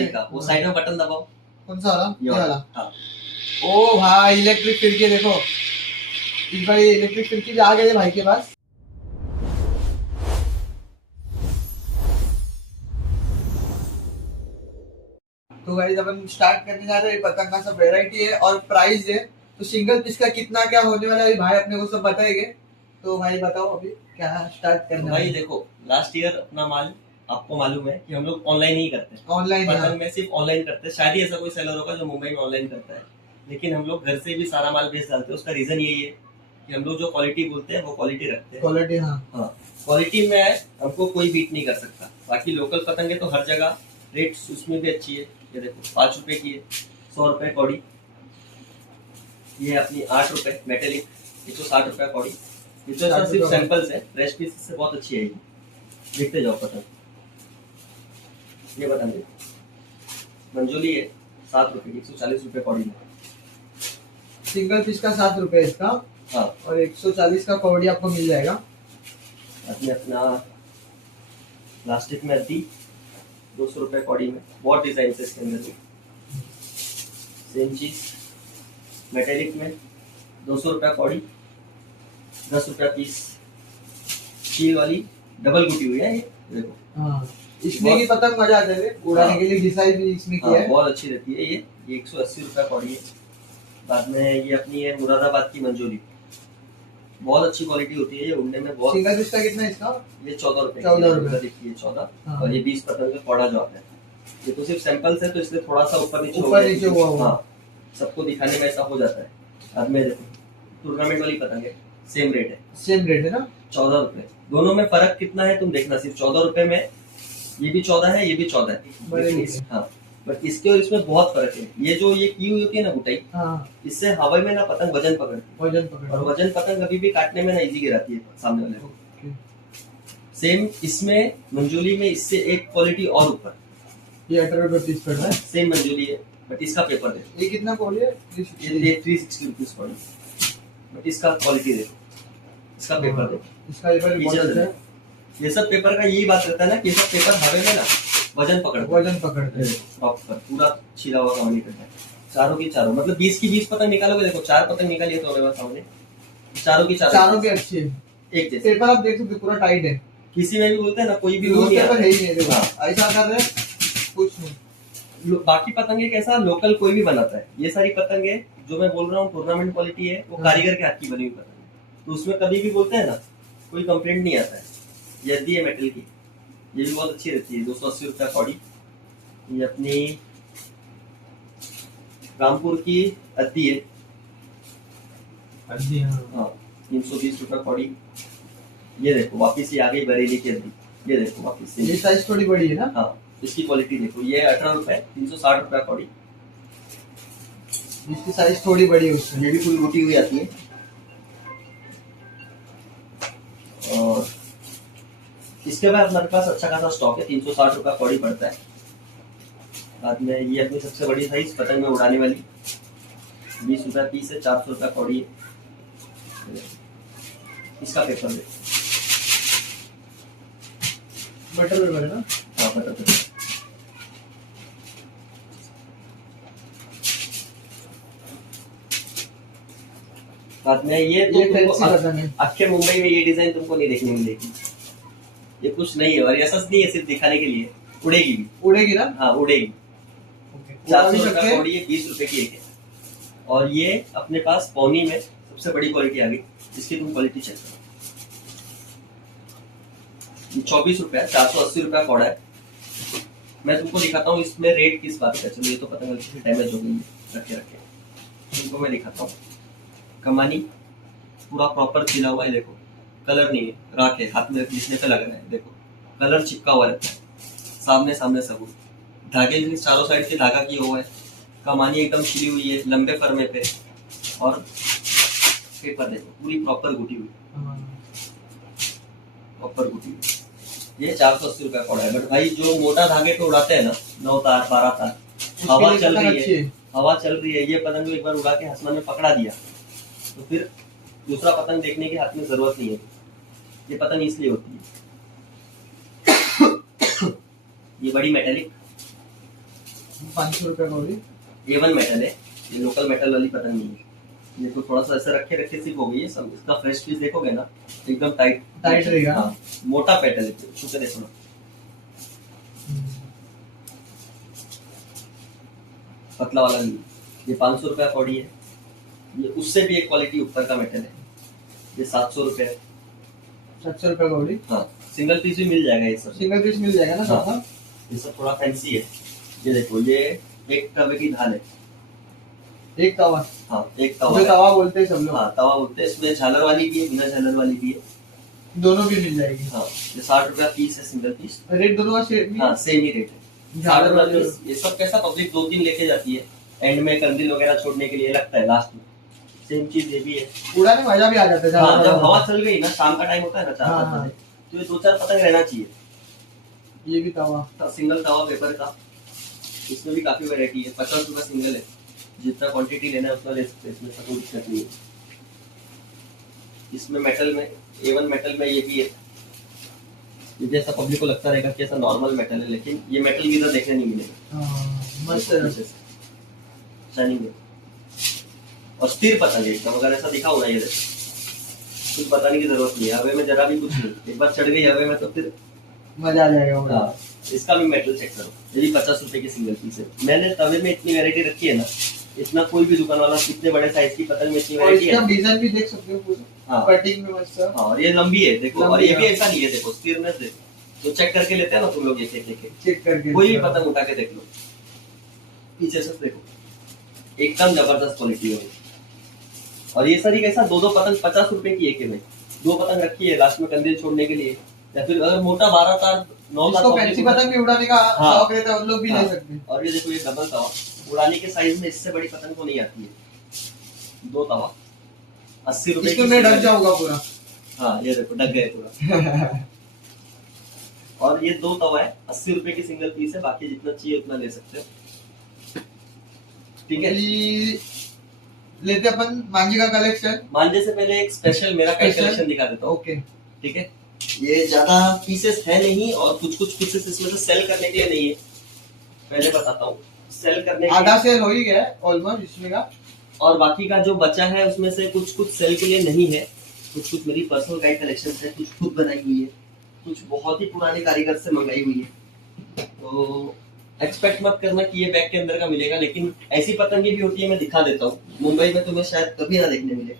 वाली का, वो साइड में बटन दबाओ। कौन सा वाला? ये वाला। हाँ। ओ भाई इलेक्ट्रिक खिड़की देखो, इस भाई इलेक्ट्रिक खिड़की भी आ गई है भाई के पास। तो गाइस अब हम स्टार्ट करने जा रहे हैं। पतंग का सब वेराइटी है और प्राइस है, तो सिंगल पीस का कितना क्या होने वाला है भाई अपने को सब बताएंगे। तो भाई बताओ अभी क्या स्टार्ट करना है? भाई देखो, लास्ट ईयर अपना माल आपको मालूम है कि हम लोग ऑनलाइन ही करते हैं। ऑनलाइन पतंग में सिर्फ ऑनलाइन करते हैं। शायद ही ऐसा कोई सेलर होगा जो मुंबई में ऑनलाइन करता है, लेकिन हम लोग घर से भी सारा माल बेच डालते हैं। उसका रीजन यही है कि हम लोग जो क्वालिटी बोलते हैं वो क्वालिटी रखते हैं। क्वालिटी, हाँ हाँ, क्वालिटी में हमको कोई बीट नहीं कर सकता। बाकी लोकल पतंग है तो हर जगह रेट उसमें भी अच्छी है। ये देखो 5 रुपए की है, 100 रुपए कौड़ी। ये अपनी 8 रुपए मेटेलिक, 160 रुपए कौड़ी। ये तो ऐसा सिर्फ सैंपल्स है, फ्रेश पीस से बहुत अच्छी है ये। देखते जाओ पतंग। ये पतंग है मंजोली है, 7 रुपए की, 140 रुपए कौड़ी में। सिंगल पीस का 7 रुपए इसका। हाँ, और 140 का कौड़ी आपको मिल जाएगा। अपना प्लास्टिक में अद्दी 200 रुपए कौड़ी में। बहुत डिजाइन है इसके अंदर। सेम चीज मेटेलिक में 200 रुपया कौड़ी, 10 रुपया पीस। स्टील वाली डबल गुटी हुई है ये, देखो। हाँ, इसमें की पतंग मजा आता है उड़ाने के लिए। डिजाइन भी इसमें किया है, बहुत अच्छी रहती है ये। 180 रुपया कौड़ी है। बाद में ये अपनी है मुरादाबाद की मंजोली, बहुत अच्छी क्वालिटी होती है ये, उड़ने में बहुत। सिंगल पीस का कितना है इसका? ये 14 रुपए। 14 रुपए देखिए 14। हाँ। और ये 20 पतंग का कौड़ा जो आता है। ये तो सिर्फ सैंपल्स है तो इसलिए थोड़ा सा ऊपर नीचे हुआ। हाँ, सबको दिखाने में ऐसा हो जाता है। बाद में देखो टूर्नामेंट वाली पतंग है, सेम रेट है। सेम रेट है ना? 14 रुपए। दोनों में फर्क कितना है तुम देखना। सिर्फ 14 रुपए में ये भी 14 है, ये भी 14 है, लेकिन हाँ, बट इसके और इसमें बहुत फर्क है। ये जो ये की हुई होती है ना गुटाई, हाँ, इससे हवा में ना पतंग वजन पकड़ती है। और वजन पतंग कभी भी काटने में ना इजी गिराती है सामने वाले को। सेम इसमें मंजोली में इससे एक क्वालिटी और ऊपर। ये 18 रुपए पीस पड़ रहा है। सेम मंजोली है, बट इसका पेपर देखो। ये कितना कौड़ी है? ये 360 रुपीज पड़ी, बट इसका क्वालिटी देखो, इसका पेपर देखो। इसका पेपर बहुत अच्छा है। ये सब पेपर का यही बात रहता है ना कि ये सब पेपर हवे में ना वजन पकड़ते हैं प्रॉपर, पूरा छिला हुआ काम नहीं करता है। चारों की चारों, मतलब 20 की 20 पतंग निकालोगे, देखो 4 पतंग निकाली है तो हमारे पास सामने चारों की अच्छी है। एक जैसे पेपर आप देख सकते पूरा टाइट है। किसी में भी बोलते हैं ना, कोई भी पेपर है ही नहीं। देखो ऐसा कर रहे कुछ नहीं। बाकी पतंगे कैसा लोकल कोई भी बनाता है। ये सारी पतंगे जो मैं बोल रहा हूँ टूर्नामेंट क्वालिटी है, वो कारीगर के हाथ की बनी हुई पतंग है, तो उसमें कभी भी बोलते हैं ना कोई कंप्लेंट नहीं आता है। ये अद्दी है मेटल की, ये भी बहुत अच्छी रहती है, 280 रुपया कौड़ी। ये अपनी रामपुर की अद्दी है, हाँ, 320 रुपया कौड़ी। ये देखो वापिस ये आ गई बरेली की अद्दी। ये देखो वापिस ये साइज थोड़ी बड़ी है ना? हाँ, इसकी क्वालिटी देखो। ये 18 रुपए, 360 रुपया कौड़ी। इसकी साइज थोड़ी बड़ी है उसमें। ये भी फुल रोटी हुई आती है। और इसके बाद हमारे पास अच्छा खासा स्टॉक है, 360 रुपया कौड़ी पड़ता है। बाद में ये अपनी सबसे बड़ी साइज पतंग में उड़ाने वाली, 20 रुपया पीस है, 400 रुपया कौड़ी है। इसका पेपर देखो, बटर पेपर है ना? हाँ, बटर पेपर। बाद में ये अक्खे मुंबई में ये डिजाइन तुमको नहीं देखने मिलेगी। ये कुछ नहीं है और ऐसा नहीं है सिर्फ दिखाने के लिए, उड़ेगी भी। उड़ेगी ना? हाँ, उड़ेगी। 400 रुपया कौड़ी है, 20 रुपए की एक है। और ये अपने पास पौनी में सबसे बड़ी क्वालिटी आ गई, इसकी तुम क्वालिटी चेक करो। 24 रुपया, 480 रुपया कौड़ा है। मैं तुमको दिखाता हूँ इसमें रेट किस बात का। चलो ये तो पतंग अच्छे से डैमेज हो गई है, रखे तुमको मैं दिखाता हूँ। कमानी पूरा प्रॉपर खिला हुआ है, देखो कलर नहीं है, राख है, हाथ में घिसने पे लग रहा है, देखो कलर चिपका हुआ रहता है, सामने सबूत। धागे चारों साइड से धागा किया हुआ है। कमानी एकदम छिली हुई है लंबे फरमे पे। और पेपर देखो पूरी प्रॉपर गुटी हुई, प्रॉपर गुटी हुई। ये 480 रुपया कौड़ा है। बट भाई जो मोटा धागे पे उड़ाते हैं ना, 9 तार 12 तार, हवा चल रही है, ये पतंग को एक बार उड़ा के आसमान में पकड़ा दिया तो फिर दूसरा पतंग देखने के हाथ में जरूरत नहीं है। ये पतंग इसलिए होती है। ये बड़ी मेटेलिक ₹500 का भी। A1 मेटल है, ये लोकल मेटल वाली पतंग नहीं है। ये तो थोड़ा सा ऐसे रखे रखे सिर्फ हो गई है सब। इसका फ्रेश पीस देखोगे ना एकदम टाइट टाइट रहेगा। हाँ, मोटा पेटल है, छू के देखो ना। पतला वाला नहीं, ये 500 रुपया कौड़ी है। ये उससे भी एक क्वालिटी ऊपर का मेटल है, ये 700 रुपये है। ₹700 का भी। हाँ, सिंगल पीस भी मिल जाएगा ये सब। सिंगल पीस मिल जाएगा ना हाँ। सब? ये सब थोड़ा फैंसी है। ये देखो, ये एक तवे की धान है। एक तवा। हाँ, एक तवा जो है। तवा बोलते हैं सब लोग। हाँ, तवा बोलते हैं। इसमें झालर वाली भी है, बिना झालर वाली भी है। दोनों भी मिल जाएगी। हाँ, ये 60 रुपया पीस है सिंगल पीस। रेट दोनों का सेम हाँ, सेम ही रेट है। झालर वाली। ये सब कैसा पब्लिक 2-3 लेके जाती है एंड में कंदील वगैरह छोड़ने के लिए, लगता है लास्ट में। सेम चीज ये भी है। उड़ाने मजा भी आ जाता है। हाँ, जब झालर हवा वाला। चल गई ना, शाम का टाइम होता है ना 4-5 हाँ, बजे, तो ये 2-4 पतंग रहना चाहिए। ये भी तवा। सिंगल तवा पेपर का, इसमें भी काफी वैरायटी है। 50 रुपया सिंगल है, जितना क्वांटिटी लेना है उतना ले सकते हैं, इसमें कोई दिक्कत नहीं है। इसमें मेटल में A1 मेटल में ये भी है। ये जैसा पब्लिक को लगता रहेगा कि ऐसा नॉर्मल मेटल है, लेकिन ये मेटल भी इधर देखने नहीं मिलेगा। हाँ, मस्त है। शाइनिंग है और स्थिर पतंग है एकदम। अगर ऐसा दिखा हो ना, ये देखो, कुछ बताने की जरूरत नहीं है, हवा में जरा भी कुछ नहीं। एक बार चढ़ गई हवा में तो फिर मजा आ जाएगा। हाँ। इसका भी मेटल चेक करो, ये भी 50 रुपए की सिंगल पीस है। मैंने तवे में इतनी वैरायटी रखी है ना, इतना कोई भी दुकान वाला, कितने बड़े साइज की पतंग में इतनी और वैरायटी इसका है। डिजाइन भी देख सकते हो पूरा। हाँ। कटिंग में मस्त है। हाँ, और ये लंबी है देखो, और लंबी ये भी है। ऐसा नहीं है, देखो स्थिरनेस देखो। तो चेक करके लेते हैं ना तुम लोग, एक एक एक चेक करके। कोई भी पतंग उठा के देख लो, पीछे से देखो, एकदम जबरदस्त क्वालिटी है। और ये सारी कैसा 2-2 पतंग 50 रुपए की एक है भाई। 2 पतंग रखी है लास्ट में कंदील छोड़ने के लिए, या फिर अगर मोटा 12 तार 9 तार जिसको फैंसी पतंग भी उड़ाने का हाँ। शौक रहता है उन लोग भी हाँ। ले सकते हैं। और ये देखो, ये डबल तवा, उड़ाने के साइज में इससे बड़ी पतंग तो नहीं आती है। 2 तवा 80 रुपए इसको मैं ढक जाऊंगा पूरा। हाँ, ये देखो ढक गए पूरा। और ये 2 तवा है, 80 रुपए की सिंगल पीस है। बाकी जितना चाहिए उतना ले सकते हो, ठीक है। लेते अपन मांझी का कलेक्शन। मांझे से पहले एक स्पेशल मेरा Special? कलेक्शन दिखा देता हूँ, ओके। ठीक है। ये ज्यादा पीसेस है नहीं, और कुछ कुछ पीसेस इसमें से सेल करने के लिए नहीं है। पहले बताता हूँ, सेल करने के आधा सेल हो ही गया ऑलमोस्ट इसमें का। और बाकी का जो बचा है उसमें से कुछ कुछ सेल के लिए नहीं है। कुछ कुछ मेरी पर्सनल गाइड कलेक्शन है, कुछ खुद बनाई हुई है, कुछ बहुत ही पुराने कारीगर से मंगाई हुई है। तो एक्सपेक्ट मत करना कि ये बैग के अंदर का मिलेगा, लेकिन ऐसी पतंगे भी होती है, मैं दिखा देता हूँ। मुंबई में तुम्हें शायद कभी ना देखने मिले,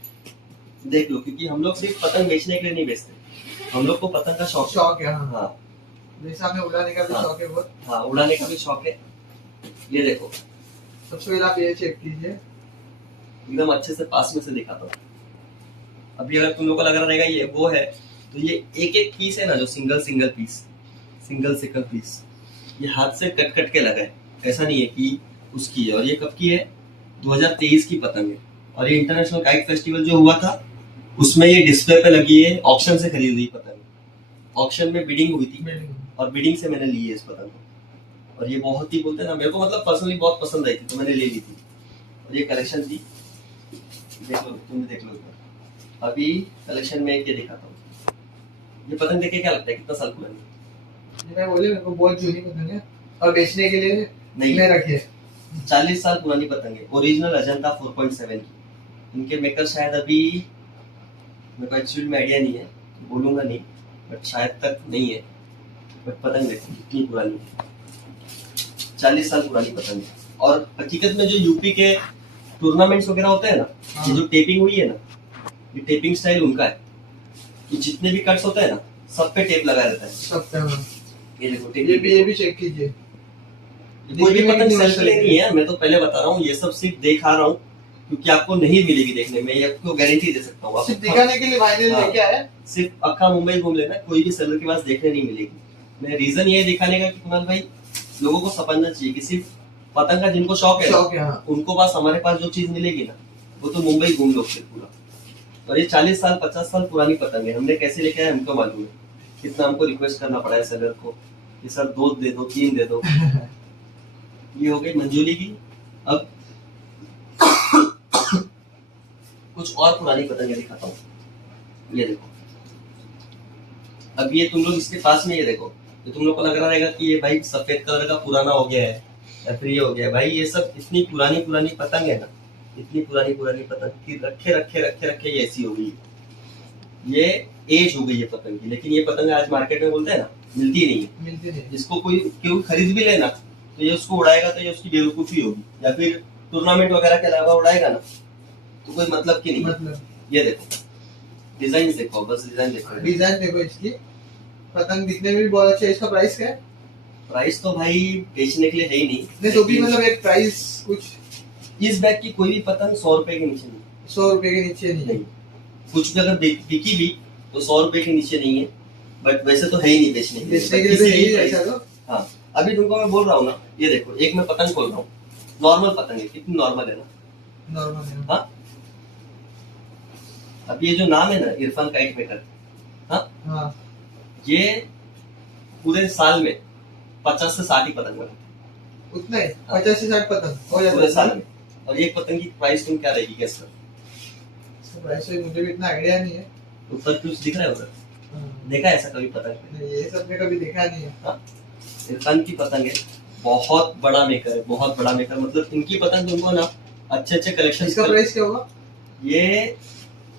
देख लो। क्योंकि हम लोग सिर्फ पतंग बेचने के लिए नहीं बेचते, हम लोग को पतंग का शौक है। हाँ। हाँ जैसा हमें उड़ाने का भी हाँ। शौक है बहुत। हाँ, उड़ाने का भी शौक है। ये देखो, सबसे पहले आप ये चेक कीजिए। एकदम अच्छे से पास में से दिखाता हूँ। अभी अगर तुम लोग को लग रहा रहेगा ये वो है, तो ये एक एक पीस है ना, जो सिंगल पीस, सिंगल पीस, ये हाथ से कट कट के लगा है। ऐसा नहीं है कि उसकी है। और ये कब की है? 2023 की पतंग है। और ये इंटरनेशनल काइट फेस्टिवल जो हुआ था, उसमें ये डिस्प्ले पे लगी है। ऑक्शन से खरीदी हुई पतंग, ऑक्शन में बिडिंग हुई थी, और बिडिंग से मैंने ली है इस पतंग को। और ये बहुत ही, बोलते हैं ना, मेरे को मतलब पर्सनली बहुत पसंद आई थी, तो मैंने ले ली थी। और ये कलेक्शन थी, देख लो, तुम देख लो। अभी कलेक्शन में ये दिखाता हूँ। ये पतंग देख के क्या लगता है कितना साल पुरानी? मैं बोले मेरे को बहुत जूनी पतंग है, और बेचने के लिए नहीं मैं रखी है। 40 साल पुरानी पतंग है, ओरिजिनल अजंता 4.7 की। इनके मेकर शायद अभी, मेरे को एक्चुअली में आइडिया नहीं है, बोलूंगा नहीं, बट शायद तक नहीं है। बट पतंग देखो कितनी पुरानी है, 40 साल पुरानी पतंग है। और हकीकत में जो यूपी के टूर्नामेंट्स वगैरह होते हैं ना, ये जो टेपिंग हुई है ना, ये टेपिंग स्टाइल उनका है। ये जितने भी कट्स होते हैं ना, सब पे टेप लगा रहता है। सब पे हाँ। ये देखो ये भी चेक कीजिए। कोई भी पतंग सेल के लिए नहीं है, मैं तो पहले बता रहा हूँ। ये सब सिर्फ दिखा रहा हूँ क्योंकि आपको नहीं मिलेगी देखने में, ये आपको गारंटी दे सकता हूँ। सिर्फ दिखाने के लिए वायरल लेके आया। सिर्फ अक्खा मुंबई घूम लेना, कोई भी सेलर के पास देखने नहीं मिलेगी। मैं रीजन ये दिखाने का कि कुणाल भाई, लोगों को समझना चाहिए कि सिर्फ पतंग का जिनको शौक है हाँ। उनको पास, हमारे पास जो चीज मिलेगी ना, वो तो मुंबई घूम लो फिर पूरा। और ये 40 साल 50 साल पुरानी पतंग है। हमने कैसे लेके आए हमको मालूम है। कितना हमको रिक्वेस्ट करना पड़ा है सेलर को कि सर 2 दे दो, 3 दे दो। ये हो गई मंजूरी की। अब कुछ और पुरानी पतंगे दिखाता हूँ। ये देखो, अब ये तुम लोग इसके पास में ये देखो, तो तुम लोग को लग रहा रहेगा कि ये भाई सफेद कलर का पुराना हो गया है, फ्री हो गया भाई। ये सब इतनी पुरानी पुरानी पतंग है ना, इतनी पुरानी पुरानी पतंग की रखे रखे रखे रखे ये ऐसी हो गई। ये एज हो गई है पतंग की, लेकिन ये पतंग आज मार्केट में बोलते हैं ना, मिलती नहीं है। मिलती नहीं। इसको कोई क्यों खरीद भी लेना तो ये उसको उड़ाएगा तो ये उसकी बेवकूफी होगी, या फिर टूर्नामेंट वगैरह के अलावा उड़ाएगा ना तो कोई मतलब की नहीं है। मतलब ये देखो डिजाइन देखो, बस डिजाइन देखो। डिजाइन देखो इसकी, पतंग दिखने में भी बहुत अच्छा है। इसका प्राइस क्या है? प्राइस तो भाई बेचने के लिए है ही नहीं। नहीं तो भी मतलब एक प्राइस कुछ। इस बैग की कोई भी पतंग 100 रुपए के नीचे नहीं। 100 रुपए के नीचे नहीं? नहीं, कुछ भी अगर बिकी भी तो 100 रुपए के नीचे नहीं है। बट वैसे तो है ही नहीं बेचने के लिए। बेचने के लिए तो किसी यही भी है price- ऐसा तो। हाँ, अभी तुमको मैं बोल रहा हूँ ना, ये देखो एक मैं पतंग खोल रहा हूँ, नॉर्मल पतंग है, कितनी नॉर्मल है ना। नॉर्मल है। हाँ, अब ये जो नाम है ना इरफान काइट मेकर, हाँ, हाँ ये पूरे साल में 50 से 60 ही पतंग बनाते उतना है। हाँ। 50 से 60 पतंग हो हैं जाता पूरे है साल में। और एक पतंग की प्राइस तुम क्या रहेगी गैस कर। इसका प्राइस तो मुझे भी इतना आइडिया नहीं है। ऊपर कुछ दिख रहा है उधर, हाँ। देखा है ऐसा कभी पतंग पे? नहीं, ये सब ने कभी देखा नहीं है। हाँ, इरफान की पतंग है, बहुत बड़ा मेकर है, बहुत बड़ा मेकर। मतलब इनकी पतंग तुमको ना अच्छे अच्छे कलेक्शन। इसका प्राइस क्या होगा? ये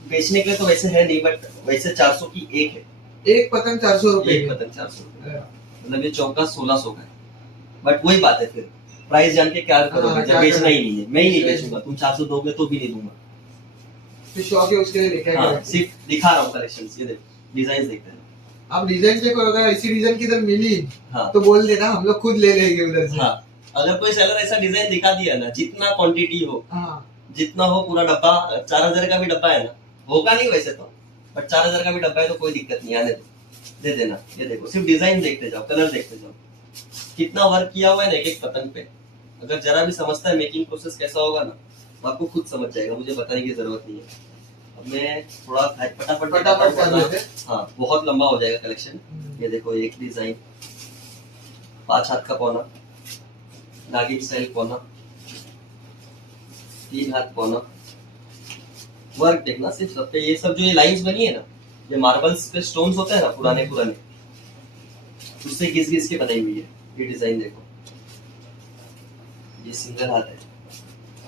बेचने के लिए तो वैसे है नहीं, बट वैसे 400 की एक है। एक पतंग 400 रुपए एक पतंग 400 रुपए, मतलब ये चौका 1600 का है। बट वही बात है, फिर प्राइस जान के क्या करोगे हाँ, जब क्या बेचना करोगे? ही नहीं है। मैं ही नहीं बेचूंगा, तुम 400 दोगे तो भी नहीं दूंगा। फिर शौक है उसके लिए लेके आएगा। हाँ, सिर्फ दिखा रहा हूँ कलेक्शन। ये देखो डिजाइन देखते हैं। आप डिजाइन देखो, अगर इसी डिजाइन की इधर मिली हाँ तो बोल देना, हम लोग खुद ले लेंगे उधर से। हाँ, अगर कोई सेलर ऐसा डिजाइन दिखा दिया ना, जितना क्वांटिटी हो, हाँ जितना हो पूरा डब्बा, 4000 का भी डब्बा है ना, होगा नहीं वैसे तो, बट 4000 का भी डब्बा है तो कोई दिक्कत नहीं, आने दो, दे देना। ये देखो सिर्फ डिजाइन देखते जाओ, कलर देखते जाओ, कितना वर्क किया हुआ है ना एक एक पतंग पे। अगर जरा भी समझता है मेकिंग प्रोसेस कैसा होगा ना, तो आपको खुद समझ जाएगा, मुझे बताने की जरूरत नहीं है। अब मैं थोड़ा फटाफट फटाफट कर लेते। हाँ, बहुत लंबा हो जाएगा कलेक्शन। ये देखो एक डिजाइन, 5 हाथ का पौना, नागिन स्टाइल पौना, 3 हाथ पौना। वर्क देखना सिर्फ सब पे, ये सब जो ये लाइंस बनी है ना, ये मार्बल्स पे स्टोन्स होते हैं ना पुराने पुराने, उससे घिस घिस के बनाई हुई है। ये डिजाइन देखो, ये सिंगल हाथ है,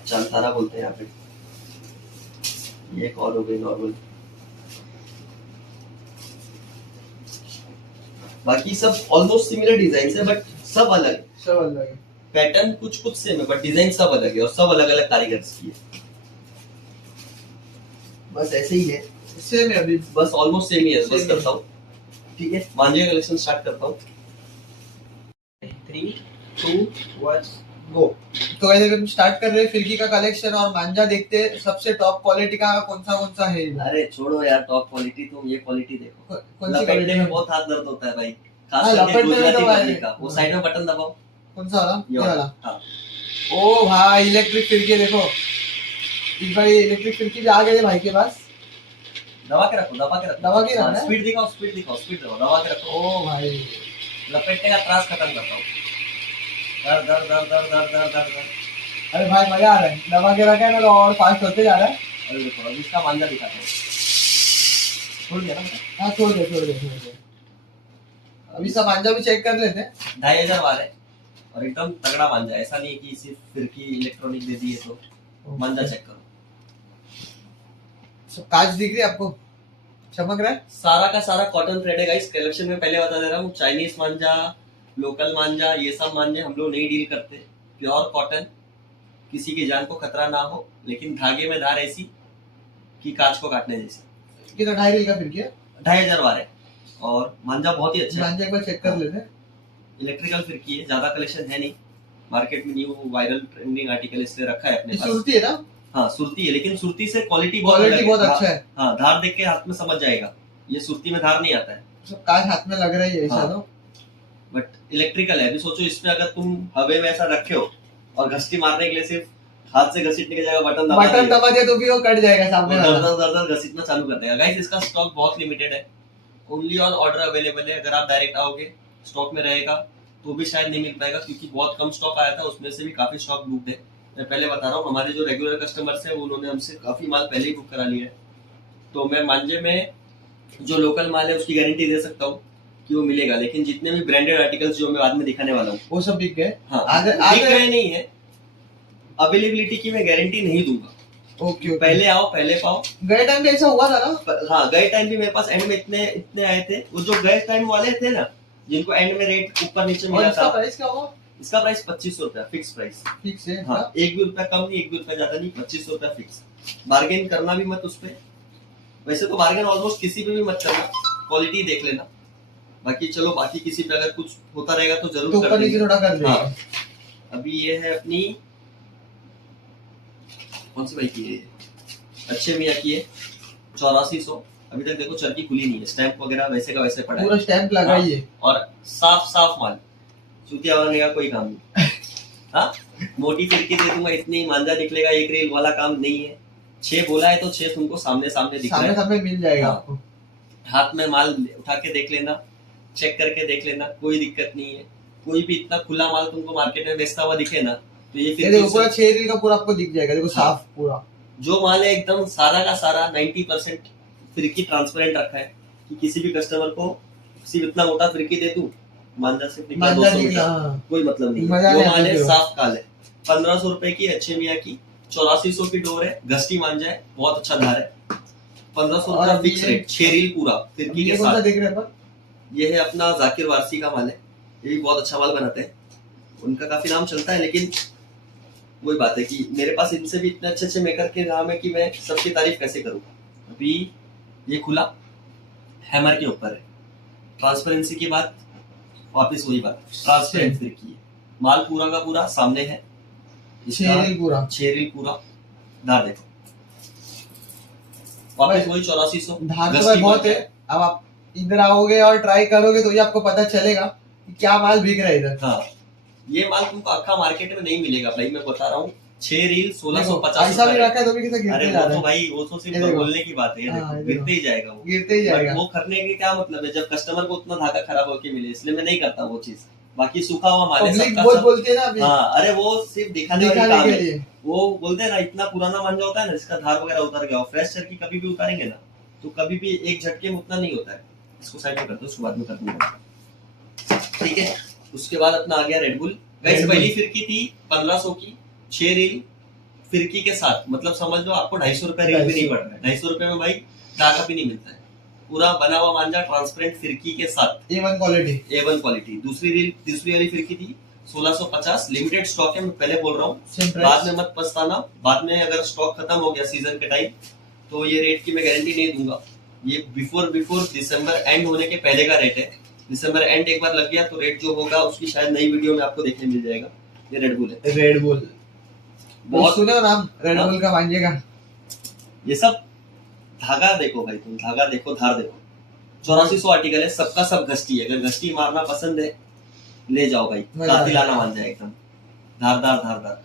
चांतारा बोलते हैं यहाँ पे। ये एक और हो गई नॉर्मल। बाकी सब ऑलमोस्ट सिमिलर डिजाइन है, बट सब अलग है। सब अलग है। पैटर्न कुछ कुछ सेम है, बट डिजाइन सब अलग है और सब अलग अलग कारीगर की है। बस ऐसे ही है, सेम है अभी। बस ऑलमोस्ट सेम ही है। बस Same करता हूँ, ठीक है, मांझे कलेक्शन स्टार्ट करता हूँ। 3 2 1 गो। तो वैसे हम स्टार्ट कर रहे हैं फिरकी का कलेक्शन और मांझा देखते हैं सबसे टॉप क्वालिटी का कौन सा है। अरे छोड़ो यार टॉप क्वालिटी, तुम ये क्वालिटी देखो। कौन सी लपेटने क्वालिटी में बहुत हाथ दर्द होता है भाई, हाँ, खास करके लपेटने में तो गुजराती भाई- पल्ली का। वो साइड में बटन दबाओ, कौन सा वाला? ये ये वाला। हाँ, ओ भाई इलेक्ट्रिक फिरकी देखो, इस बार ये इलेक्ट्रिक फिरकी भी आ गई है भाई के पास। दबा के रखो, दबा के रखो। दबा के रखना है? स्पीड दिखाओ, स्पीड दिखाओ, स्पीड दिखाओ, दबा के रखो। ओ भाई लपेटने का त्रास खत्म करता हूँ। दर दर दर दर दर दर दर दर। अरे भाई मजा आ रहा है, दबा के रखा है ना तो और फास्ट होते जा रहा है। अरे देखो अभी इसका मांझा दिखाता हूँ। छोड़ दिया ना बेटा? हाँ छोड़ दे। अभी सब मांझा भी चेक कर लेते हैं। 2500 वार है और एकदम तगड़ा मांझा। ऐसा नहीं है कि सिर्फ फिरकी इलेक्ट्रॉनिक दे दी है तो। मांझा चेक करो, सब कांच दिख रही है आपको, चमक रहा है। सारा का सारा कॉटन थ्रेड है गाइस। कलेक्शन में पहले बता दे रहा हूँ, चाइनीज मांझा, लोकल मांझा, ये सब मांझे हम लोग नहीं डील करते। प्योर कॉटन, किसी की जान को खतरा ना हो, लेकिन धागे में धार ऐसी कि कांच को काटने जैसी। कितना 2.5 रील का फिरकी है? 2500 वार है और मांझा बहुत ही अच्छा है। मांझा एक बार चेक कर लेते हैं। इलेक्ट्रिकल फिरकी है, ज्यादा कलेक्शन है नहीं मार्केट में। न्यू वायरल ट्रेंडिंग आर्टिकल इसलिए रखा है अपने ये पास। सुरती है ना? हाँ सुरती है, लेकिन सुरती से क्वालिटी बहुत क्वालिटी बहुत अच्छा है। हाँ, धार देख के हाथ में समझ जाएगा, ये सुरती में धार नहीं आता है। सब कांच हाथ में लग रहा है ऐसा हाँ। तो। बट इलेक्ट्रिकल है। अभी सोचो इसमें अगर तुम हवे में ऐसा रखे हो और घसीटी मारने के लिए सिर्फ हाथ से घसीटने की जगह बटन दबा दिया तो भी वो कट जाएगा सामने दर वाला। दर दर दर घसीटना चालू कर देगा। गाइस इसका स्टॉक बहुत लिमिटेड है, ओनली ऑन ऑर्डर अवेलेबल है। अगर आप डायरेक्ट आओगे स्टॉक में रहेगा तो भी शायद नहीं मिल पाएगा, क्योंकि बहुत कम स्टॉक आया था, उसमें से भी काफी स्टॉक बुक है। मैं पहले बता रहा हूँ, हमारे जो रेगुलर कस्टमर्स हैं उन्होंने हमसे काफी माल पहले ही बुक करा लिया है। तो मैं मांझे में जो लोकल माल है उसकी गारंटी दे सकता हूँ कि वो मिलेगा, लेकिन जितने भी ब्रांडेड आर्टिकल्स जो मैं बाद में दिखाने वाला हूँ वो सब बिक गए। हाँ आगे बिक गए नहीं है, अवेलेबिलिटी की मैं गारंटी नहीं दूंगा। ओके पहले आओ पहले पाओ। गए टाइम पे ऐसा हुआ था ना? हाँ गए टाइम भी मेरे पास एंड में इतने इतने आए थे, वो जो गए टाइम वाले थे ना, जिनको एंड में रेट ऊपर नीचे और मिला इसका था। प्राइस क्या हुआ? इसका प्राइस 2500 रुपया फिक्स प्राइस। फिक्स है हाँ, एक भी रुपया कम नहीं, एक भी रुपया ज्यादा नहीं, 2500 रुपया फिक्स। बार्गेन करना भी मत उस पे। वैसे तो बार्गेन ऑलमोस्ट किसी पे भी मत करना, क्वालिटी देख लेना। बाकी चलो, बाकी किसी पे अगर कुछ होता रहेगा तो जरूर तो कर ऊपर नीचे देंगे। थोड़ा कर देंगे। हाँ, अभी ये है अपनी कौन सी बाइक की है, अच्छे मियाँ की है 8400। अभी तक देखो चरखी खुली नहीं है, स्टैंप वगैरह वैसे का वैसे पड़ा है, पूरा स्टैंप लगा ही है और साफ साफ माल, चूतिया बनाने का कोई काम नहीं। हाँ, मोटी फिरकी दे दूंगा इतनी मांझा निकलेगा, एक रेल वाला काम नहीं है। 6 बोला है तो 6 तुमको सामने सामने दिख रहा सामने है, सामने मिल जाएगा हाँ। आपको। हाथ में माल उठा के देख लेना, चेक करके देख लेना, कोई दिक्कत नहीं है। कोई भी इतना खुला माल तुमको मार्केट में बेचता हुआ दिखे ना, तो ये ये फिर देखो पूरा 6 रील का पूरा आपको दिख जाएगा, देखो हाँ। साफ पूरा। जो माल है एकदम सारा का सारा 90% फिरकी ट्रांसपेरेंट रखा है, कि किसी भी कस्टमर को सिर्फ इतना मोटा फिरकी दे दूं, मांझा सिर्फ निकला मांझा 200 निकला, मीटर, हाँ। कोई मतलब नहीं मजा है। नहीं वो माल आता है फिर। साफ काल है, 1500 रुपए की अच्छे मियाँ की, 8400 की डोर है, घस्टी मांझा है, बहुत अच्छा धार है, 1500 और रुपया अभी फिक्स ये- रेट, 6 रील पूरा फिरकी ये के कौन सा साथ। देख रहे हैं अपन? ये है अपना जाकिर वारसी का माल है, ये भी बहुत अच्छा माल बनाते हैं, उनका काफी नाम चलता है। लेकिन वही बात है कि मेरे पास इनसे भी इतने अच्छे अच्छे मेकर के नाम है कि मैं सबकी तारीफ कैसे करूं। अभी ये खुला हैमर के ऊपर है, ट्रांसपेरेंसी की बात, वापस वही बात, ट्रांसपेरेंट फिरकी है, माल पूरा का पूरा सामने है, 6 रील पूरा। 6 रील पूरा, धार देखो, वापस वही 8400। धार तो भाई बहुत है। अब आप इधर आओगे और ट्राई करोगे तो ये आपको पता चलेगा कि क्या माल बिक रहा है इधर। हाँ, ये माल तुमको अक्खा मार्केट में नहीं मिलेगा भाई, मैं बता रहा हूँ। 6 रील 1650 ऐसा भी रखा है तो भी कितना अरे गिरते जा वो रहा तो है। भाई वो तो सिर्फ ये देखो। बोलने की बात है, ये हाँ, देखो ये गिरते देखो। ही जाएगा वो, गिरते ही जाएगा। बट वो करने के क्या मतलब है, जब कस्टमर को उतना धागा खराब होके मिले, इसलिए मैं नहीं करता वो चीज। बाकी सूखा हुआ माल है पब्लिक सबका बहुत सब। बोलती है ना अभी, हाँ, अरे वो सिर्फ दिखाने वाली दिखाने काम के है। लिए। वो बोलते हैं ना, इतना पुराना मांझा होता है ना जिसका धार वगैरह उतर गया, फ्रेश चरखी कभी भी उतारेंगे ना तो कभी भी एक झटके में उतना नहीं होता है। इसको साइड में कर दो, उसको बाद में कर दूंगा, ठीक है। उसके बाद अपना आ गया रेडबुल। वैसे पहली फिरकी थी 1500 की, 6 रील फिरकी के साथ, मतलब समझ लो आपको 250 रुपए रील भी नहीं पड़ रहा है। 250 रुपए में भाई धागा भी नहीं मिलता है, पूरा बना हुआ मांझा ट्रांसपेरेंट फिरकी के साथ, A1 क्वालिटी। A1 quality. दूसरी वाली फिरकी थी 1650, लिमिटेड स्टॉक है, मैं पहले बोल रहा हूँ, सेम बाद प्राइस। में मत पछताना। बाद में अगर स्टॉक खत्म हो गया सीजन के टाइम तो ये रेट की मैं गारंटी नहीं दूंगा। ये बिफोर दिसंबर एंड होने के पहले का रेट है। दिसंबर एंड एक बार लग गया तो रेट जो होगा उसकी शायद नई वीडियो में आपको देखने मिल जाएगा। ये रेडबुल है, रेडबुल बहुत सुने हो नाम रेडबुल का मांझे का? ये सब धागा देखो भाई, तुम धागा देखो, धार देखो, 8400 आर्टिकल है, सबका सब घस्टी है। अगर घस्टी मारना पसंद है ले जाओ भाई, मजा कातिल आएगा। आना मान जाए एकदम धारदार धारदार।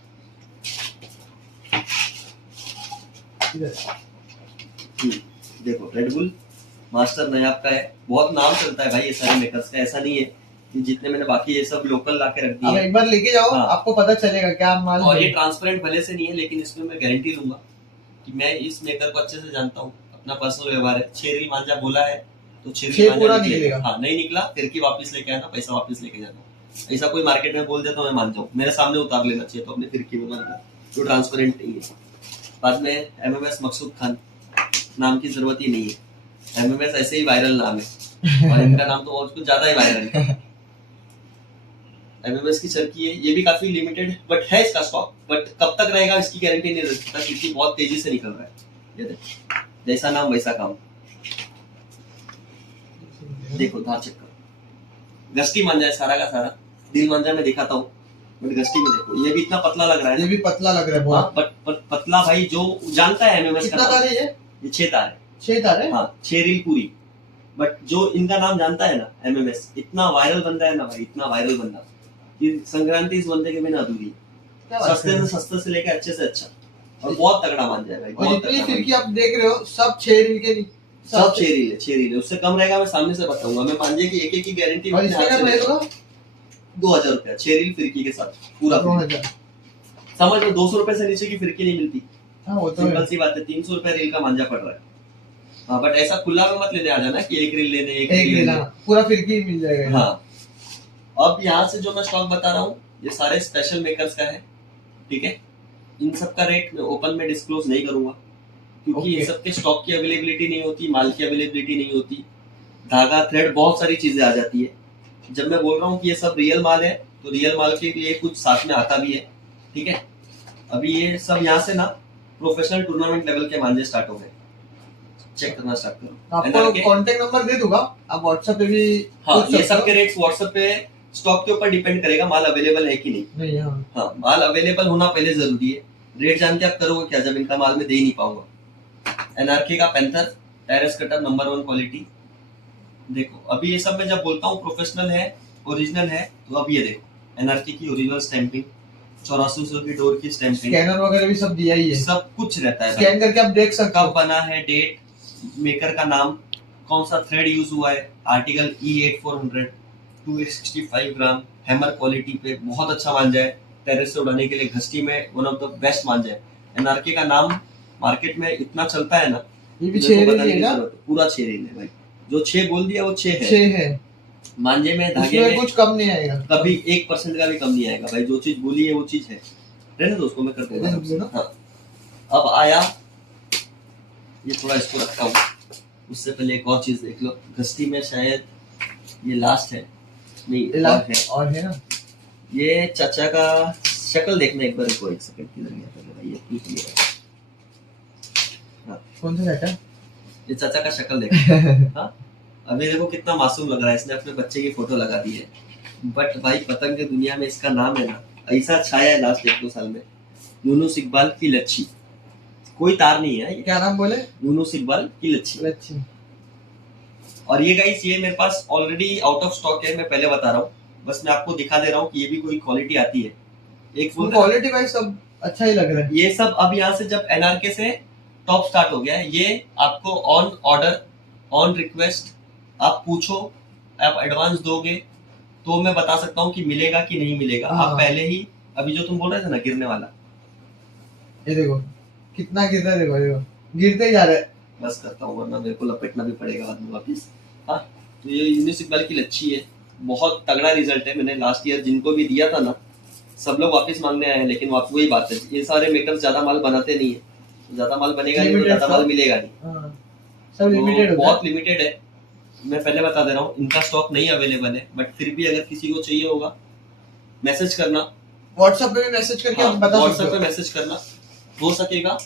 देखो रेडबुल मास्टर नयाब का है, बहुत नाम चलता है भाई ये सारे मेकर्स का, ऐसा नहीं है कि जितने मैंने बाकी ये सब लोकल लाके रख दिए अब हैं। एक बार लेके जाओ, हाँ। आपको पता चलेगा क्या माल और है। ये ट्रांसपेरेंट भले से नहीं है, लेकिन इसमें मैं गारंटी लूंगा कि मैं इस मेकर को अच्छे से जानता हूँ, अपना पर्सनल व्यवहार है। 6 रील मांझा बोला है तो 6 छह रील मांझा पूरा निकलेगा। निकलेगा। हाँ, नहीं निकला फिर की वापस लेके आना, पैसा वापस लेके जाना। ऐसा कोई मार्केट में बोल दे तो मैं मान जाऊँ, मेरे सामने उतार लेना चाहिए तो अपने फिरकी में मान जो ट्रांसपेरेंट नहीं है। बाद में एमएमएस मकसूद खान, नाम की जरूरत ही नहीं है, एमएमएस ऐसे ही वायरल नाम है और इनका नाम तो और कुछ ज्यादा ही वायरल है। एमएमएस की चरखी है, ये भी काफी लिमिटेड बट है इसका स्टॉक, बट कब तक रहेगा इसकी गारंटी नहीं रह सकता क्योंकि बहुत तेजी से निकल रहा है। ये देखो, जैसा नाम वैसा काम। देखो धार चेक करो, गस्ती मांझा है सारा का सारा, दिल मांझा मैं दिखाता हूँ बट गस्ती में देखो ये भी इतना पतला लग रहा है ये ना। भी पतला लग रहा है बहुत। बट पतला भाई जो जानता है एमएमएस कितना का तार नाम, है ये? ये 6 तार है। 6 तार है। हाँ, 6 रील पूरी, बट जो इनका नाम जानता है ना एमएमएस, इतना वायरल बंदा है ना भाई, इतना वायरल बंदा, ये संक्रांति इस बंदे के बिना अधूरी है। क्या बात सस्ते है? से सस्ते से लेकर अच्छे से अच्छा, और बहुत तगड़ा मान जाए भाई, और बहुत जितनी तगड़ा फिरकी आप देख रहे हो सब 6 रील के नहीं, सब 6 रील है, 6 रील है। उससे कम रहेगा मैं सामने से बताऊंगा, मैं मांझे की एक की गारंटी और इसका क्या प्राइस होगा? 2000 रुपया 6 रील फिरकी के साथ पूरा। 2000। समझ लो 200 रुपए से नीचे की फिरकी नहीं मिलती, हाँ वो तो सिंपल है। सी बात है। 300 रुपया रील का मांझा पड़ रहा है, हाँ, बट ऐसा खुला में मत लेने आ जाना कि एक रील लेने एक एक रील लेना लेने। पूरा फिरकी मिल जाएगा। हाँ, अब यहाँ से जो मैं स्टॉक बता रहा हूँ ये सारे स्पेशल मेकर्स का है, ठीक है। इन सब का रेट मैं ओपन में डिस्क्लोज नहीं करूंगा, क्योंकि इन Okay. सब के स्टॉक की अवेलेबिलिटी नहीं होती, माल की अवेलेबिलिटी नहीं होती, धागा थ्रेड बहुत सारी चीजें आ जाती है। जब मैं बोल रहा हूँ कि ये सब रियल माल है तो रियल माल के लिए कुछ साथ में आता भी है, ठीक है। अभी ये सब यहाँ से ना प्रोफेशनल टूर्नामेंट लेवल के मांझे स्टार्ट हो गए, चेक करना स्टार्ट करो। आपको NRK कांटेक्ट नंबर दे दूंगा, आप व्हाट्सएप पे भी हाँ, पूछ ये सकते सब हो। के रेट्स व्हाट्सएप पे स्टॉक के ऊपर डिपेंड करेगा, माल अवेलेबल है कि नहीं। नहीं, हाँ हाँ, माल अवेलेबल होना पहले जरूरी है। रेट जान के आप करोगे क्या जब इनका माल मैं दे ही नहीं पाऊंगा। NRK का panther terrace cutter number 1 quality. देखो अभी ये सब मैं जब बोलता हूँ प्रोफेशनल है ओरिजिनल है, तो अब ये देखो NRK की ओरिजिनल स्टैंपिंग, 8400 की डोर की स्टैंपिंग, स्कैनर वगैरह भी सब दिया ही है, सब कुछ रहता है। स्कैन करके आप देख सकते कब हो। बना है, डेट, मेकर का नाम, कौन सा थ्रेड यूज हुआ है, आर्टिकल E8400, 265 ग्राम, हैमर क्वालिटी पे बहुत अच्छा मांझा है, टेरेस से उड़ाने के लिए घस्टी में वन ऑफ द बेस्ट मांझा है। NRK का नाम मार्केट में इतना चलता है ना, ये भी मेरे को 6 बताने है की ना, जरूरत है। पूरा 6 रेल है भाई, जो 6 बोल दिया वो 6 है। 6 है, मांझे में धागे उसमें में कुछ कम नहीं आएगा, कभी 1% का भी कम नहीं आएगा भाई। जो चीज बोली है वो चीज है। रहने दो उसको, मैं कर दूंगा। रहने दो ना। हाँ, अब आया ये, थोड़ा इसको रखता हूँ, उससे पहले एक और चीज देख लो। घस्टी में शायद ये लास्ट है, नहीं और और है ना, ये चाचा का शक्ल देखना एक बार को, एक सेकंड किधर गया पहले भाई, ये पूछ लिया। हाँ, कौन सा चाचा? ये चाचा का शक्ल देखना। हाँ, अभी देखो कितना मासूम लग रहा है, इसने अपने बच्चे की फोटो लगा दी है। बट भाई पतंग की दुनिया में इसका नाम है ना, ऐसा छाया है लास्ट 1-2 साल में, यूनुस इकबाल की लच्छी। कोई तार नहीं है ये, क्या नाम बोले? यूनुस इकबाल की लच्छी। लच्छी। और ये गाइस ये मेरे पास ऑलरेडी आउट ऑफ स्टॉक है, मैं पहले बता रहा हूँ, बस मैं आपको दिखा दे रहा हूँ कि ये भी कोई क्वालिटी आती है। एक फुल क्वालिटी वाइज सब अच्छा ही लग रहा है। ये सब अब यहाँ से जब NRK से टॉप स्टार्ट हो गया है, ये आपको ऑन ऑर्डर ऑन रिक्वेस्ट, आप पूछो, आप एडवांस दोगे तो मैं बता सकता हूँ कि मिलेगा कि नहीं मिलेगा। हाँ। आप पहले ही, अभी जो तुम बोल रहे थे ना गिरने वाला, ये देखो कितना गिर रहा है, देखो गिरते ही जा रहा है। बस करता हूँ वरना मेरे को लपेटना भी पड़ेगा बाद में वापिस। हाँ, तो ये यूनिस इकबाल की लच्छी है, बहुत तगड़ा रिजल्ट है। मैंने लास्ट ईयर जिनको भी दिया था ना, सब लोग वापस मांगने आए हैं, लेकिन वही बात है, ये सारे मेकर्स ज्यादा माल बनाते नहीं है, ज्यादा माल बनेगा नहीं तो ज्यादा माल मिलेगा नहीं। हाँ, सब लिमिटेड होता है, बहुत लिमिटेड है। मैं पहले बता दे रहा हूँ, इनका स्टॉक नहीं अवेलेबल है, बट फिर भी अगर किसी को चाहिए होगा मैसेज करना, व्हाट्सएप पे भी मैसेज करके आप बता सकते व्हाट्सएप हो। पे मैसेज करना, हो सकेगा।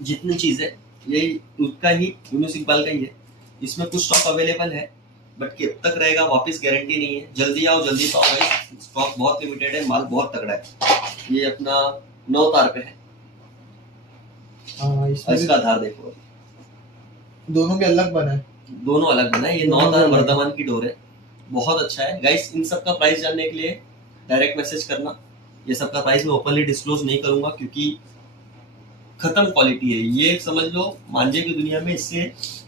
जितनी चीज है ये उसका ही, यूनुस इकबाल का ही है। इसमें कुछ स्टॉक अवेलेबल है, बट कब तक रहेगा वापस गारंटी नहीं है। जल्दी आओ जल्दी पाओ भाई, स्टॉक बहुत लिमिटेड है, माल बहुत तगड़ा है। ये अपना 9 तार पे है। हाँ, और इसका आधार देखो, दोनों भी अलग बना है, दोनों अलग बना है। ये 9 तार वर्धमान की डोर है, बहुत अच्छा है गाइस। इन सब का प्राइस जानने के लिए डायरेक्ट मैसेज करना। ये सब का प्राइस मैं ओपनली डिस्क्लोज नहीं करूंगा, क्योंकि खत्म क्वालिटी है ये, समझ लो। मांझे की दुनिया में इससे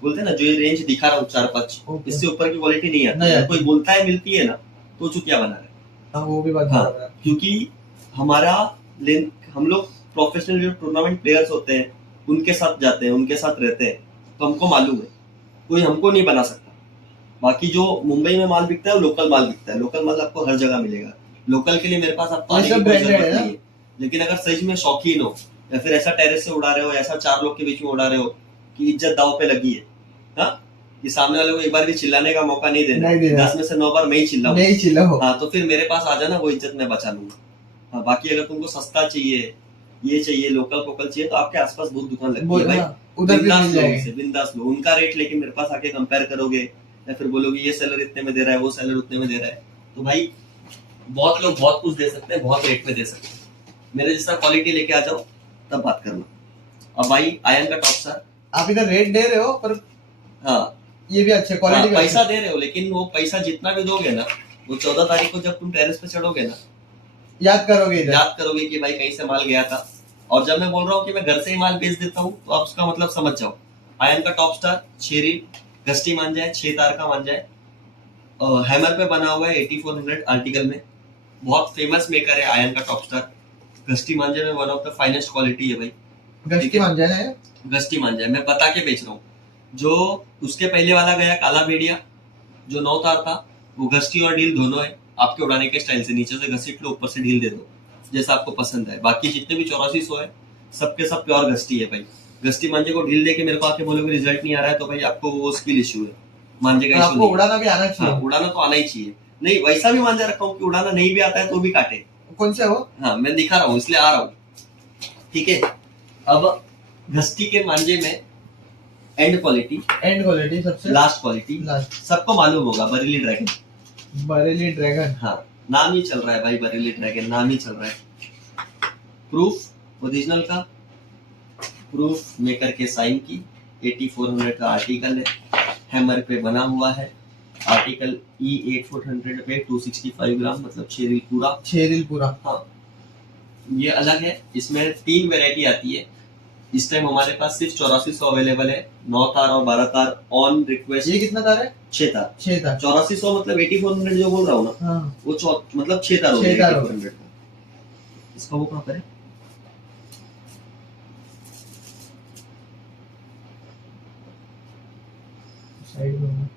बोलते हैं ना, जो ये रेंज दिखा रहा हूँ 4-5, इससे ऊपर की क्वालिटी नहीं आती। कोई बोलता है मिलती है ना, तो चुतिया बना रहे। हाँ, वो भी बात हाँ, बराबर है। क्योंकि हमारा हम लोग प्रोफेशनल जो टूर्नामेंट प्लेयर्स होते हैं उनके साथ जाते हैं, उनके साथ रहते हैं, तो हमको मालूम है कोई हमको नहीं बना सकता। बाकी जो मुंबई में माल बिकता है वो लोकल माल बिकता है, लोकल माल आपको हर जगह मिलेगा। लोकल के लिए मेरे पास आपको आने की कोई जरूरत नहीं है। लेकिन अगर सच में शौकीन हो, या फिर ऐसा टेरेस से उड़ा रहे हो, ऐसा 4 लोग के बीच में उड़ा रहे हो कि इज्जत दाव पे लगी है, हाँ, कि सामने वाले को एक बार भी चिल्लाने का मौका नहीं देना, 10 में से 9 बार मैं ही चिल्लाऊं, हाँ, तो फिर मेरे पास आ जाना, वो इज्जत मैं बचा लूंगा। हाँ, बाकी अगर तुमको सस्ता चाहिए, ये चाहिए, लोकल पोकल चाहिए, तो आपके आसपास बहुत दुकान लगती है भाई, उधर भी मिल जाएगा, बिंदास लो उनका रेट। लेकिन मेरे पास आके कंपेयर करोगे या फिर बोलोगे ये सेलर इतने में दे रहा है, वो सेलर उतने में दे रहा है, तो भाई बहुत लोग बहुत कुछ दे सकते हैं, बहुत रेट में दे सकते हैं। मेरे जैसा क्वालिटी लेके आ जाओ, तब बात करना। अब भाई आयन का टॉप सर, आप इधर रेट दे रहे हो, पर हाँ, ये भी अच्छे क्वालिटी का पैसा दे रहे हो, लेकिन वो पैसा जितना भी दोगे ना, वो 14 तारीख को जब तुम टेरेस पे चढ़ोगे ना, याद करोगे कि भाई कहीं से माल गया था। और जब मैं बोल रहा हूँ कि मैं घर से ही माल बेच देता हूँ, तो आप उसका मतलब समझ जाओ। आयन का टॉप स्टार 6 रील घस्टी मांझा है, 6 तार का मांझा है, हैमर पे बना हुआ है 8400 आर्टिकल में। बहुत फेमस मेकर है आयन का टॉप स्टार। घस्टी मांझे में one of the finest quality है भाई। घस्टी मांझा है, घस्टी मांझा है, मैं बता के बेच रहा हूँ। जो उसके पहले वाला गया काला भेड़िया, जो 9 तार था, वो घस्टी और ढील दोनों है आपके उड़ाने के स्टाइल से। नीचे से घसीट लो, ऊपर से ढील दे दो, जैसा आपको पसंद है। बाकी जितने भी 8400 है सबके सब प्योर घस्टी है भाई। घस्टी मांझे को ढील देके मेरे को आके बोलोगे रिजल्ट नहीं आ रहा है, तो भाई आपको वो स्किल इशू है, मांझे का इशू आपको नहीं। उड़ाना भी आना हाँ, चाहिए। उड़ाना तो आना ही चाहिए। नहीं, वैसा भी मांझा रखा हूँ कि उड़ाना नहीं भी आता है तो भी काटे। कौन सा वो? हाँ, मैं दिखा रहा हूँ इसलिए आ रहा हूँ, ठीक है। अब घस्टी के मांझे में एंड क्वालिटी सबसे लास्ट क्वालिटी लास्ट सबको मालूम होगा, बरेली ड्रैगन। बरेली ड्रैगन। हाँ, नाम ही चल रहा है भाई, बरेली ड्रैगन नाम ही चल रहा है। प्रूफ ओरिजिनल का, प्रूफ मेकर के साइन की, 8400 का आर्टिकल है, हैमर पे बना हुआ है। आर्टिकल E8400 पे 265 ग्राम, मतलब 6 रील पूरा। 6 रील पूरा। हाँ, ये अलग है। इसमें 3 वैरायटी आती है। इस टाइम हमारे पास सिर्फ 8400 अवेलेबल है, 9 तार और 12 तार ऑन रिक्वेस्ट। ये कितना तार है? 6 तार। 6 तार। 8400 मतलब 8400 जो बोल रहा हूँ ना, हाँ। वो मतलब 6 तार हो गया 8400 का। इसका वो कहाँ पर है? साइड में